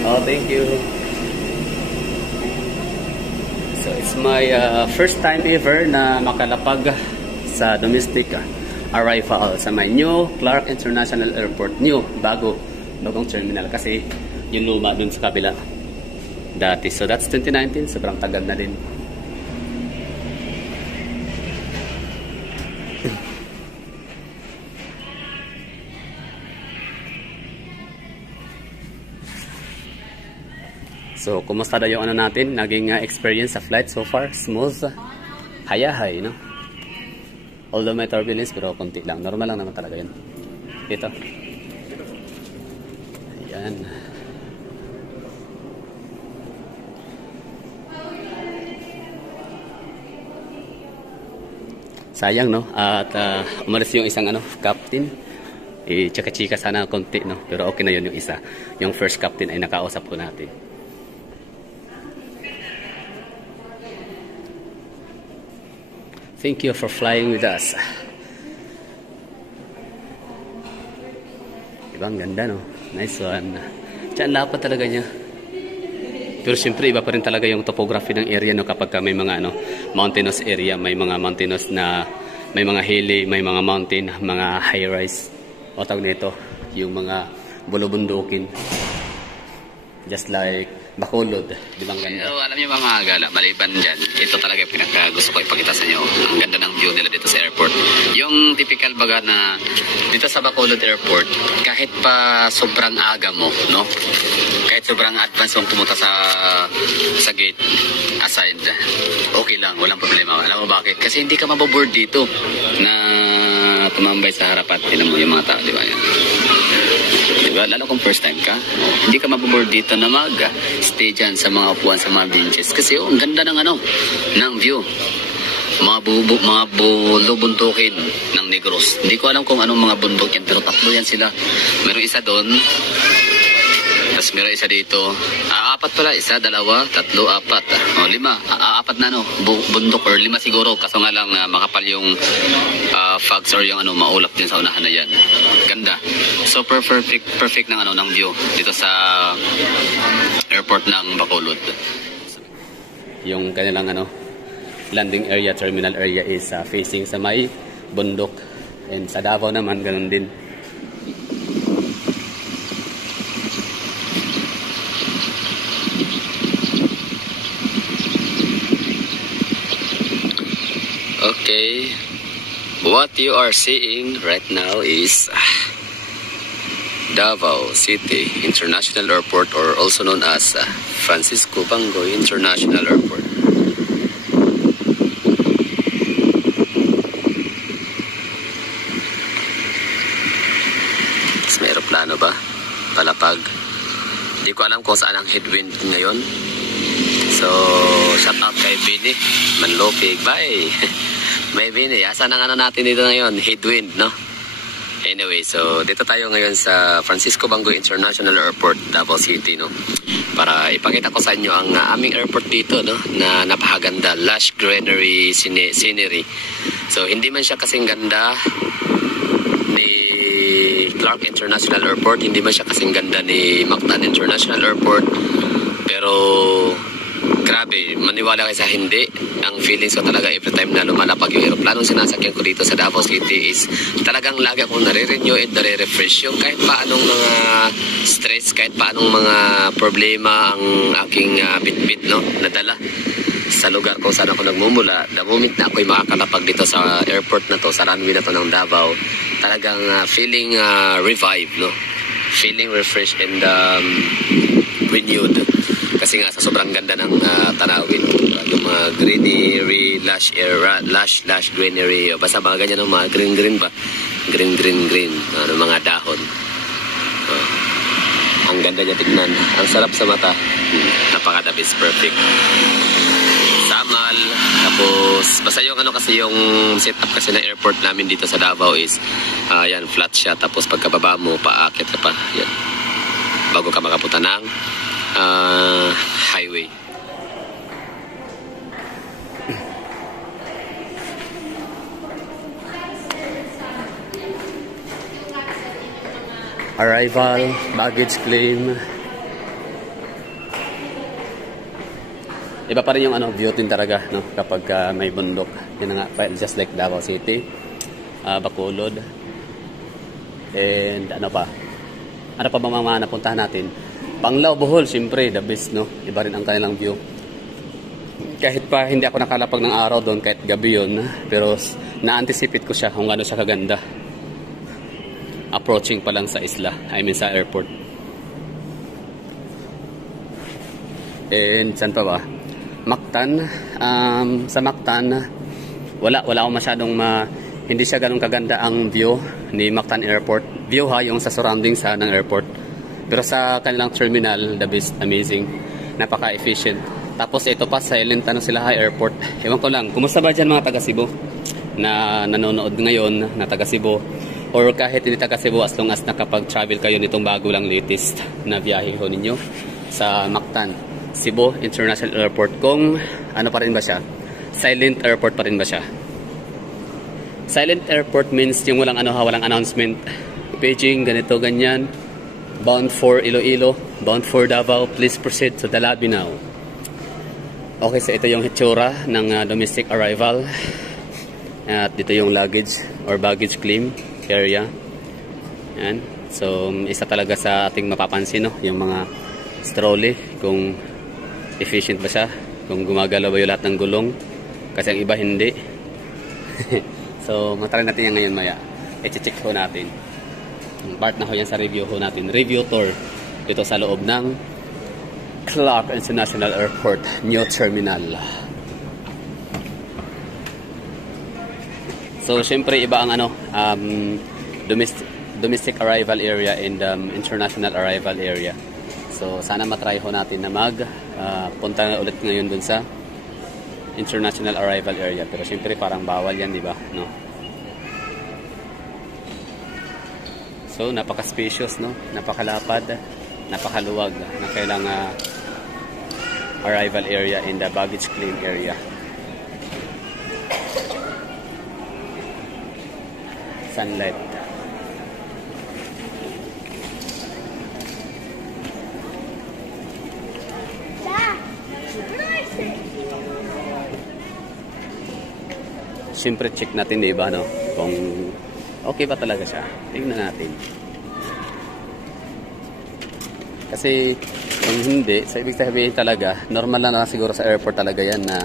Oh, thank you. So, it's my first time ever na makalapag sa domestic arrival sa my new Clark International Airport. Bagong terminal kasi yung luma dun sa kabila dati. So, that's 2019. Sobrang tagal na din. So, kumusta daw yung natin? Naging experience sa flight so far? Smooth? Hayahay, no? Although may turbulence, pero konti lang. Normal lang naman talaga yun. Dito. Ayan. Sayang, no? At umalis yung isang captain. Chika-chika sana konti, no? Pero okay na yun yung isa. Yung first captain ay nakausap ko natin. Thank you for flying with us. Diba, ang ganda, no? Nice one. Diyan, lapad talaga niya. Pero siyempre, iba pa rin talaga yung topography ng area, no? Kapag may mga, mountainous area, may mga mountainous na, may mga hilly, may mga mountain, mga high-rise. O tawag nito, yung mga bulubundukin. Just like Bacolod, di ba ang ganda? Alam niyo mga gala, maliban dyan, ito talaga yung pinaka-gusto ko ipakita sa inyo. Ang ganda ng view nila dito sa airport. Yung typical baga na dito sa Bacolod Airport, kahit pa sobrang aga mo, no? Kahit sobrang advance mong pumunta sa gate, aside, okay lang, walang problema. Alam mo bakit? Kasi hindi ka maboboard dito na tumambay sa harapan. Tignan mo yung mga tao, di ba yan? Diba? Lalo kung first time ka, hindi ka maboboard dito na mag-stay dyan sa mga upuan, sa mga benches. Kasi ang ganda ng ng view. Mga bulubundukin ng Negros. Hindi ko alam kung anong mga bundok yan, pero tatlo yan sila. Meron isa doon, tapos meron isa dito. Apat pala, isa, dalawa, tatlo, apat. O, lima. Apat na bundok or lima siguro. Kaso nga lang makapal yung fogs or yung maulap din sa unahan na yan. Ganda. Super perfect ng ng view dito sa airport ng Bacolod. Yung kanilang landing area, terminal area is facing sa may bundok. And sa Davao naman, ganun din. Okay, what you are seeing right now is Davao City International Airport, or also known as Francisco Bangoy International Airport. May aeroplano ba? Palapag. Hindi ko alam kung saan ang headwind ngayon. So, shout out kay Bini Manlopig. Bye! May Bini. Asan ang natin dito ngayon? Headwind, no? Anyway, so dito tayo ngayon sa Francisco Bangoy International Airport, Davao City, no? Para ipakita ko sa inyo ang aming airport dito, no? Na napakaganda. Lush greenery scenery. So, hindi man siya kasing ganda Clark International Airport, hindi man siya kasing ganda ni Mactan International Airport, pero grabe, maniwala kayo sa hindi, ang feelings ko talaga every time na lumalapag yung aeroplanong sinasakyan ko dito sa Davao City is talagang lagi akong nare-renew and nare-refresh yung kahit paanong mga stress, kahit paanong mga problema ang aking bit-bit, no, nadala sa lugar kung saan ako nagmumula. The moment na ako'y makakalapag dito sa airport na to, sa runway na to ng Davao, talagang feeling revived, no? Feeling refreshed and renewed. Kasi nga sa sobrang ganda ng tanawin, yung mga greenery, lush greenery, basta mga ganyan, mga green ba? Green, mga dahon. Ang ganda niya tignan. Ang sarap sa mata. Napaka-the best, perfect. Samal, tapos basta yung kasi yung setup kasi ng airport namin dito sa Davao is yan, flat siya, tapos pagkababa mo paakyat ka pa yan bago ka makapunta ng highway. Arrival, baggage claim. Iba pa rin yung ano, view din talaga, no? Kapag may bundok. Yun na nga, just like Davao City, Bacolod, and ano pa? Ano pa ba mga napuntahan natin? Panglao, Bohol, siyempre, the best, no? Iba rin ang kanilang view. Kahit pa hindi ako nakalapag ng araw doon, kahit gabi yun, pero na-anticipate ko siya kung ano siya kaganda. Approaching pa lang sa isla, I mean sa airport. And saan pa ba? Mactan. Sa Mactan, wala akong masyadong hindi siya ganun kaganda ang view ni Mactan Airport. View ha, yung sa surroundings ha, ng airport. Pero sa kanilang terminal, the best, amazing. Napaka-efficient. Tapos ito pa, silent ano sila ha, airport. Ewan ko lang, kumusta ba dyan mga taga Cebu na nanonood ngayon na taga Cebu? Or kahit hindi taga Cebu, as long as nakapag-travel kayo nitong bago lang latest na biyahe ho ninyo sa Mactan, Cebu International Airport. Kung ano pa rin ba siya? Silent airport pa rin ba siya? Silent airport means yung walang walang announcement. Paging, ganito, ganyan. Bound for Iloilo, bound for Davao, please proceed to the lobby now. Okay, so ito yung hitsura ng domestic arrival. At dito yung luggage or baggage claim area. Yan. So, isa talaga sa ating mapapansin, no? Yung mga trolley, kung efficient ba siya, kung gumagalaw ba yung lahat ng gulong. Kasi ang iba hindi. So, matry natin yan ngayon maya. I-check ho natin. Part na ho yan sa review ho natin. Review tour dito sa loob ng Clark International Airport, new terminal. So, syempre iba ang domestic arrival area and international arrival area. So, sana matry ho natin na punta na ulit ngayon dun sa international arrival area. Pero syempre parang bawal yan, di ba? No? So, napaka-spacious, no? Napakalapad, napakaluwag na kailangan arrival area in the baggage claim area. Sunlight. Siyempre check natin, di ba, no? Kung okay ba talaga siya. Tingnan natin. Kasi kung hindi, sa ibig sabihin talaga, normal lang na siguro sa airport talaga yan na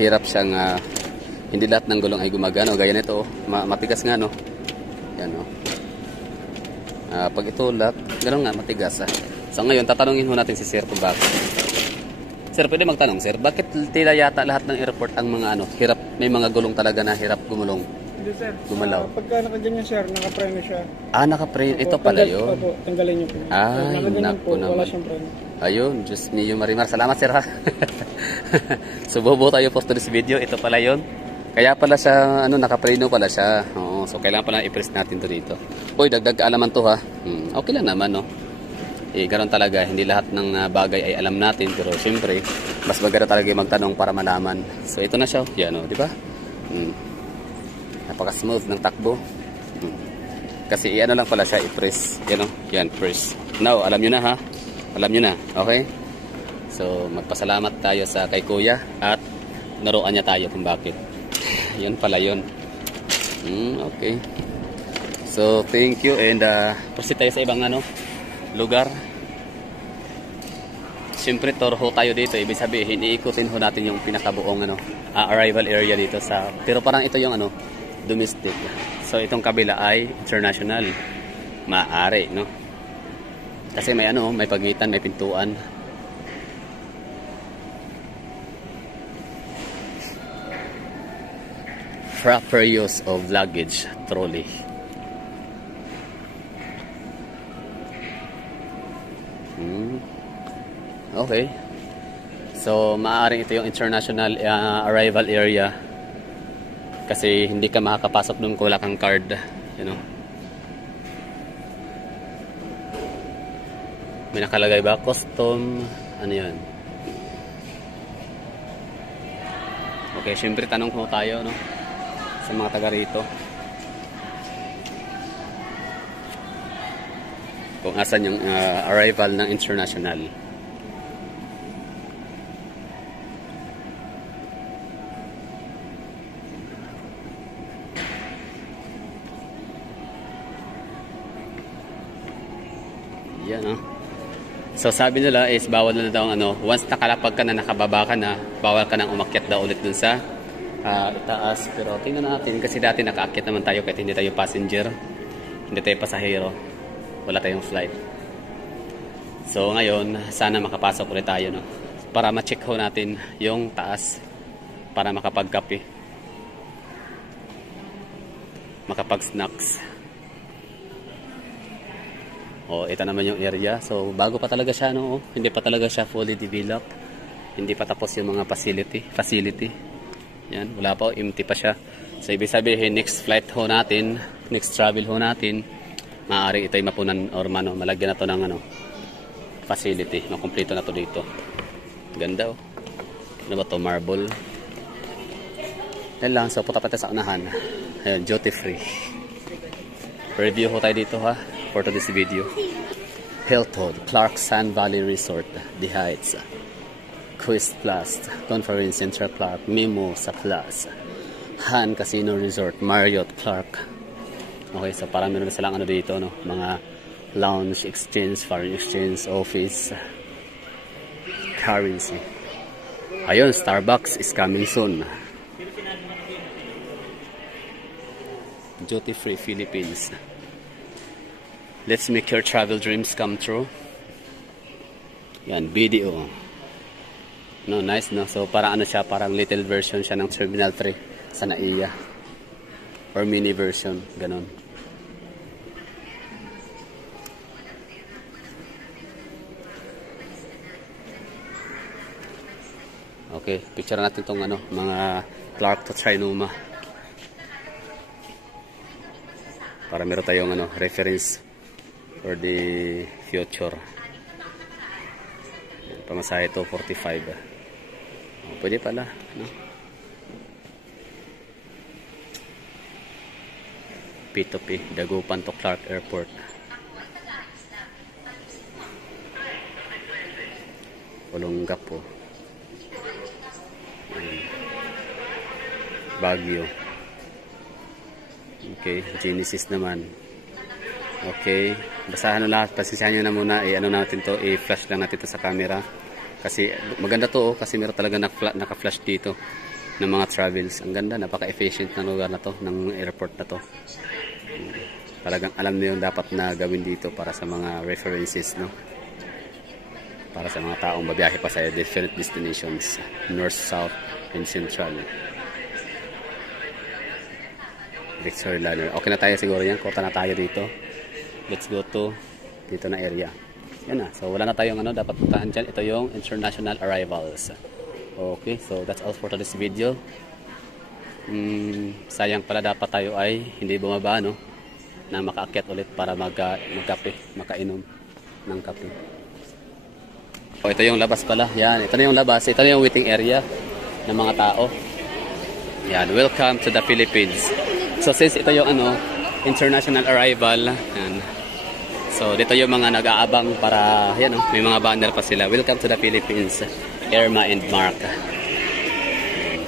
hirap siyang hindi lahat ng gulong ay gumagana. Gaya nito, matigas nga, no? Yan, no? Pag itulak, gano'n nga, matigas. So ngayon, tatanungin ho natin si Sir kung bakit. Sir, pwede magtanong, Sir, bakit tila yata lahat ng airport ang mga hirap, may mga gulong talaga na hirap gumulong? Hindi, sir. Gumalaw. Pagka nakaganyan, sir, nakapreno siya. Nakapreno. Ito pala yun. Opo, tanggalin niyo po. Naku naman. Wala siyang preno. Ayun, Diyos niyo Marimar. Salamat, Sir, ha? Sububo tayo po to this video. Ito pala yun. Kaya pala siya, nakapreno pala siya. Oo, so kailangan pala i-press natin to dito. Uy, dagdag kaalaman to, ha? Okay lang naman, no? Ganoon talaga, hindi lahat ng bagay ay alam natin, pero siyempre, mas maganda talaga magtanong para malaman. So ito na siya, yan, di ba? Napaka-smooth ng takbo. Kasi lang pala siya, i-press. Yan, press. Now, alam nyo na, ha? Alam nyo na, okay? So, magpasalamat tayo sa kay Kuya at naruan niya tayo kung bakit. Yun pala yun. Okay. So, thank you and proceed tayo sa ibang lugar. Siyempre, tour ho tayo dito. Ibig sabihin, iikutin ho natin yung pinakabuong arrival area dito sa... Pero parang ito yung domestic. So, itong kabila ay international. Maaari, no? Kasi may may pagitan, may pintuan. Proper use of luggage trolley. Okay. So, maaaring ito yung international arrival area. Kasi hindi ka makakapasok doon kung wala kang card. May nakalagay ba? Custom. Ano yan? Okay, syempre tanong ko tayo, no? Sa mga taga rito. Kung asan yung arrival ng international. So sabi nila is bawal na daw ano, once nakalapag ka na, nakababa ka na, bawal ka nang umakyat daw ulit dun sa itaas. Pero tingnan natin kasi dati nakaakyat naman tayo kahit hindi tayo passenger, hindi tayo pasahero, wala tayong flight. So ngayon sana makapasok ulit tayo, no, para ma-check ho natin yung taas para makapagkape, makapag-snacks. Oh, ito naman yung area. So, bago pa talaga siya, no? Hindi pa talaga siya fully developed. Hindi pa tapos yung mga facility. Yan, wala pa, empty pa siya. So, ibig sabihin, next flight ho natin, next travel ho natin, maaari ito'y mapunan or malagyan na to ng ano, facility. Makumpleto na to dito. Ganda, oh. Ano ba to? Marble. Yan lang. So, punta pa tayo sa unahan. Ayan, duty free. Review ho tayo dito, ha? For today's video. Hilton, Clark Sun Valley Resort, The Heights, Quest Plus, Conference Center Clark, Mimosa Plus, Han Casino Resort, Marriott Clark. Okay, so parang meron na silang ano dito, no? Mga lounge, exchange, foreign exchange, office, currency. Ayun, Starbucks is coming soon. Duty Free Philippines. Let's make your travel dreams come true. Yan, video. No, nice, no? So, parang ano siya, parang little version siya ng Terminal 3 sa NAIA. Or mini version, ganun. Okay, picture natin tong ano, mga Clark to Trinoma. Para meron tayong ano, reference for the future. Pamasahe ito 45. Pwede pala, no? P2P, Dagupan to Clark Airport. Olonggap po. Baguio. Okay, Genesis naman. Okay, basahan na lahat. Pasensyahan nyo na muna. Ano natin to, i-flash lang natin to sa camera. Kasi maganda to, kasi meron talaga naka-flash dito ng mga travels. Ang ganda, napaka-efficient ng lugar na to, ng airport na to. Talagang alam nyo yung dapat na gawin dito para sa mga references, no? Para sa mga taong babiyahe pa sa different destinations, north, south, and central. Victor Ladder. Okay na tayo siguro yan. Kota na tayo dito. Let's go to dito na area. Yan na. So wala na tayong ano dapat puntahan dyan. Ito yung international arrivals. Okay. So that's all for today's video. Sayang pala dapat tayo ay hindi bumaba, no? Na makaakyat ulit para magkape. Makainom ng kape. Oh, ito yung labas pala. Yan. Ito na yung labas. Ito na yung waiting area ng mga tao. Yan. Welcome to the Philippines. So since ito yung ano, international arrival, yan. So dito yung mga nag-aabang para, yan, may mga banner pa sila. Welcome to the Philippines, Irma and Mark. Yan.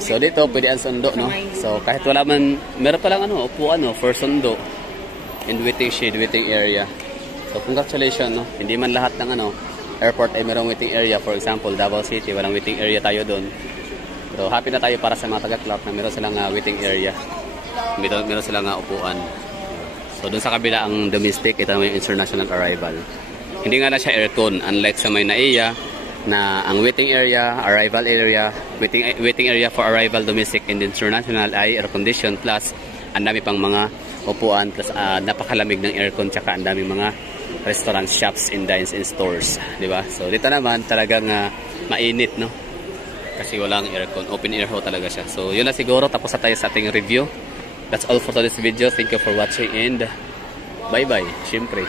So dito pwede ang sundo, no? So kahit wala man, meron pa lang ano, upuan, no, for sundo and waiting shade, waiting area. So congratulations, no? Hindi man lahat ng ano, airport ay merong waiting area. For example, Davao City, walang waiting area tayo doon. Pero happy na tayo para sa mga taga-Clark na meron silang waiting area. Meron silang upuan. So doon sa kabila ang domestic, ito naman yung international arrival. Hindi nga na siya aircon, unlike sa may NAIA na ang waiting area, arrival area, waiting area for arrival domestic and international ay air condition, plus ang dami pang mga upuan, plus napakalamig ng aircon, tsaka ang daming mga restaurant, shops, and dines and stores, di ba? So dito naman talagang mainit, no? Kasi walang aircon, open air ho talaga siya. So yun na siguro, tapos na tayo sa ating review. That's all for today's video. Thank you for watching and bye bye. Siyempre.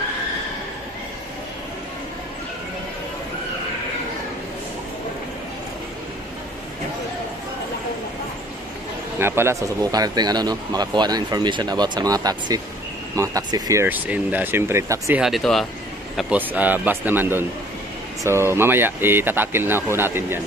Nga pala, susubukan natin makakuha ng information about sa mga taxi fares, and siyempre taxi ha dito ha. Tapos bus naman doon. So mamaya itatakil na ho natin yan.